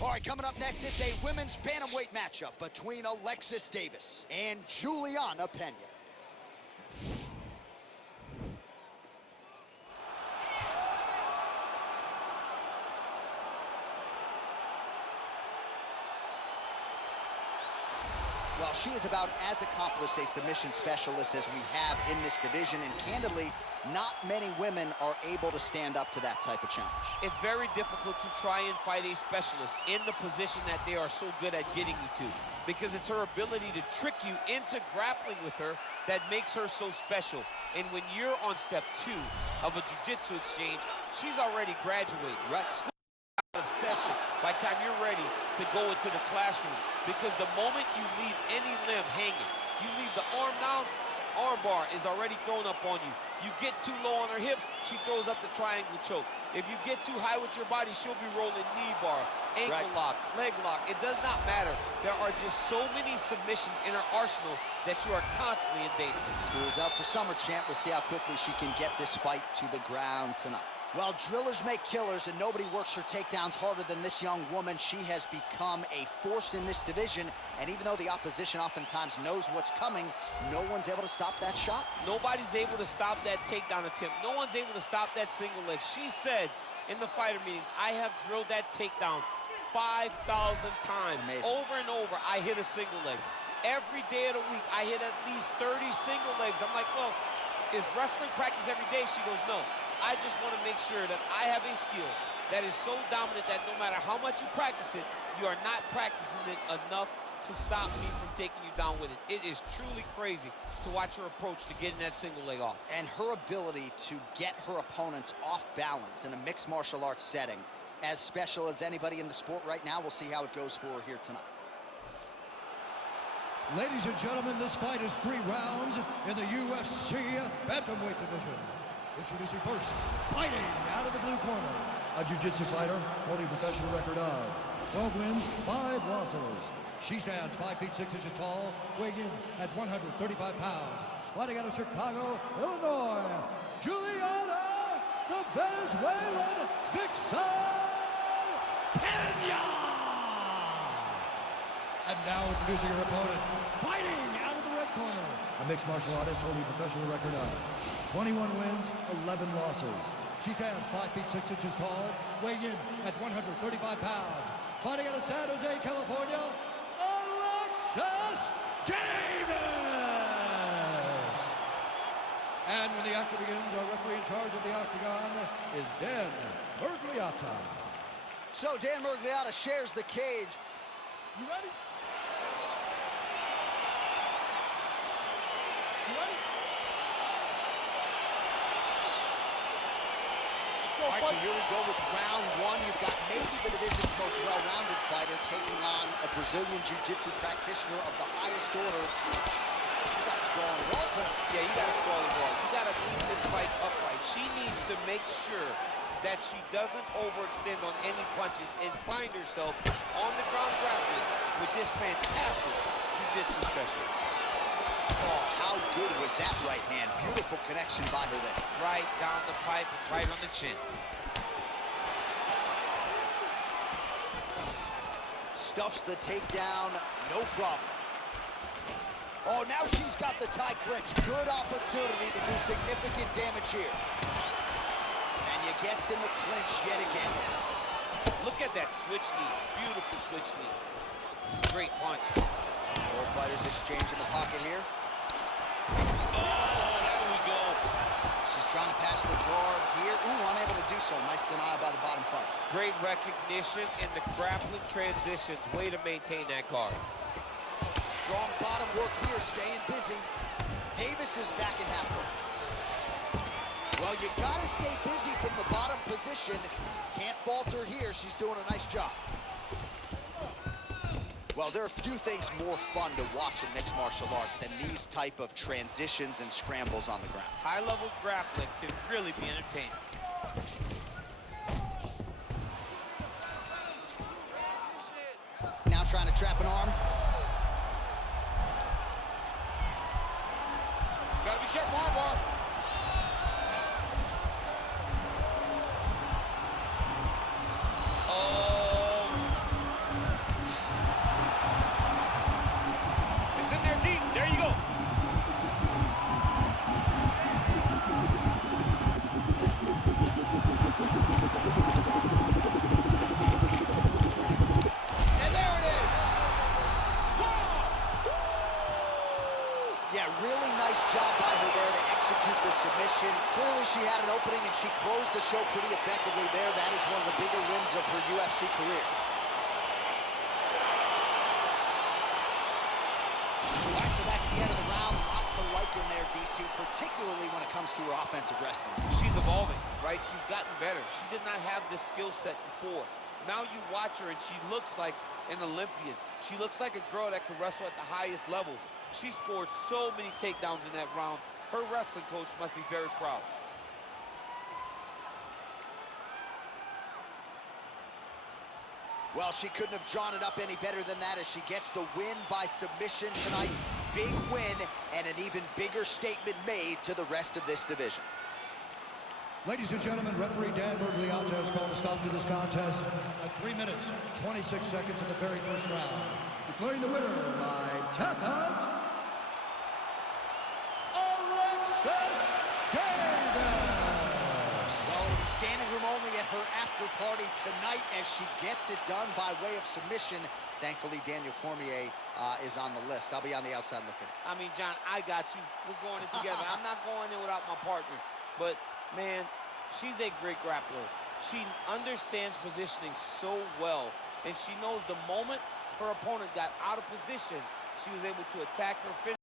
All right, coming up next, it's a women's bantamweight matchup between Alexis Davis and Julianna Pena. Well, she is about as accomplished a submission specialist as we have in this division, and candidly, not many women are able to stand up to that type of challenge. It's very difficult to try and fight a specialist in the position that they are so good at getting you to, because it's her ability to trick you into grappling with her that makes her so special. And when you're on step 2 of a jiu-jitsu exchange, she's already graduated. Right. Obsession by the time you're ready to go into the classroom, because the moment you leave any limb hanging, you leave the arm down, arm bar is already thrown up on you. You get too low on her hips, she throws up the triangle choke. If you get too high with your body, she'll be rolling knee bar, ankle lock, leg lock. It does not matter. There are just so many submissions in her arsenal that you are constantly in danger. School's out for summer, champ. We'll see how quickly she can get this fight to the ground tonight. Well, drillers make killers, and nobody works her takedowns harder than this young woman. She has become a force in this division, and even though the opposition oftentimes knows what's coming, no one's able to stop that shot. Nobody's able to stop that takedown attempt. No one's able to stop that single leg. She said in the fighter meetings, I have drilled that takedown 5,000 times. Amazing. Over and over, I hit a single leg. Every day of the week, I hit at least 30 single legs. I'm like, well, is wrestling practice every day? She goes, no. I just want to make sure that I have a skill that is so dominant that no matter how much you practice it, you are not practicing it enough to stop me from taking you down with it. It is truly crazy to watch her approach to getting that single leg off. And her ability to get her opponents off balance in a mixed martial arts setting, as special as anybody in the sport right now. We'll see how it goes for her here tonight. Ladies and gentlemen, this fight is 3 rounds in the UFC bantamweight division. Introducing first, fighting out of the blue corner, a jiu-jitsu fighter holding a professional record of 12 wins, 5 losses. She stands 5 feet 6 inches tall, weighing in at 135 pounds. Fighting out of Chicago, Illinois, Julianna, the Venezuelan Vixen Pena! And now introducing her opponent, fighting out of the red corner, a mixed martial artist holding a professional record of 21 wins, 11 losses. She stands 5 feet 6 inches tall, weighing in at 135 pounds. Fighting out of San Jose, California, Alexis Davis! And when the action begins, our referee in charge of the octagon is Dan Murgliata. So Dan Murgliata shares the cage. You ready? All right, so here we go with round 1. You've got maybe the division's most well-rounded fighter taking on a Brazilian jiu-jitsu practitioner of the highest order. You got to sprawl the wall tonight. Yeah, you got to sprawl the wall. You got to keep this fight upright. She needs to make sure that she doesn't overextend on any punches and find herself on the ground grappling with this fantastic jiu-jitsu specialist. Oh, how good was that right hand? Beautiful connection by her there. Right down the pipe and right on the chin. Stuffs the takedown, no problem. Oh, now she's got the tie clinch. Good opportunity to do significant damage here. And you gets in the clinch yet again. Look at that switch knee. Beautiful switch knee. Great punch. Both fighters exchange in the pocket here. Oh, there we go. She's trying to pass the guard here. Ooh, unable to do so. Nice denial by the bottom fighter. Great recognition in the grappling transitions. Way to maintain that guard. Strong bottom work here, staying busy. Davis is back in half guard. Well, you gotta stay busy from the bottom position. Can't falter here. She's doing a nice job. Well, there are a few things more fun to watch in mixed martial arts than these type of transitions and scrambles on the ground. High-level grappling can really be entertaining. Now trying to trap an arm. Gotta be careful, arm bar. the show pretty effectively there. That is one of the bigger wins of her UFC career. All right, so that's the end of the round. A lot to like in there, DC, particularly when it comes to her offensive wrestling. She's evolving, right? She's gotten better. She did not have this skill set before. Now you watch her, and she looks like an Olympian. She looks like a girl that can wrestle at the highest levels. She scored so many takedowns in that round. Her wrestling coach must be very proud. Well, she couldn't have drawn it up any better than that as she gets the win by submission tonight. Big win and an even bigger statement made to the rest of this division. Ladies and gentlemen, referee Dan Bergliata has called a stop to this contest at 3 minutes, 26 seconds in the very first round. Declaring the winner by tap out, Alexis Davis! Well, it'll be standing room only at her after party tonight as she gets it done by way of submission. Thankfully, Daniel Cormier is on the list. I'll be on the outside looking. I mean, John, I got you. We're going in together. I'm not going in without my partner. But, man, she's a great grappler. She understands positioning so well, and she knows the moment her opponent got out of position, she was able to attack her finish.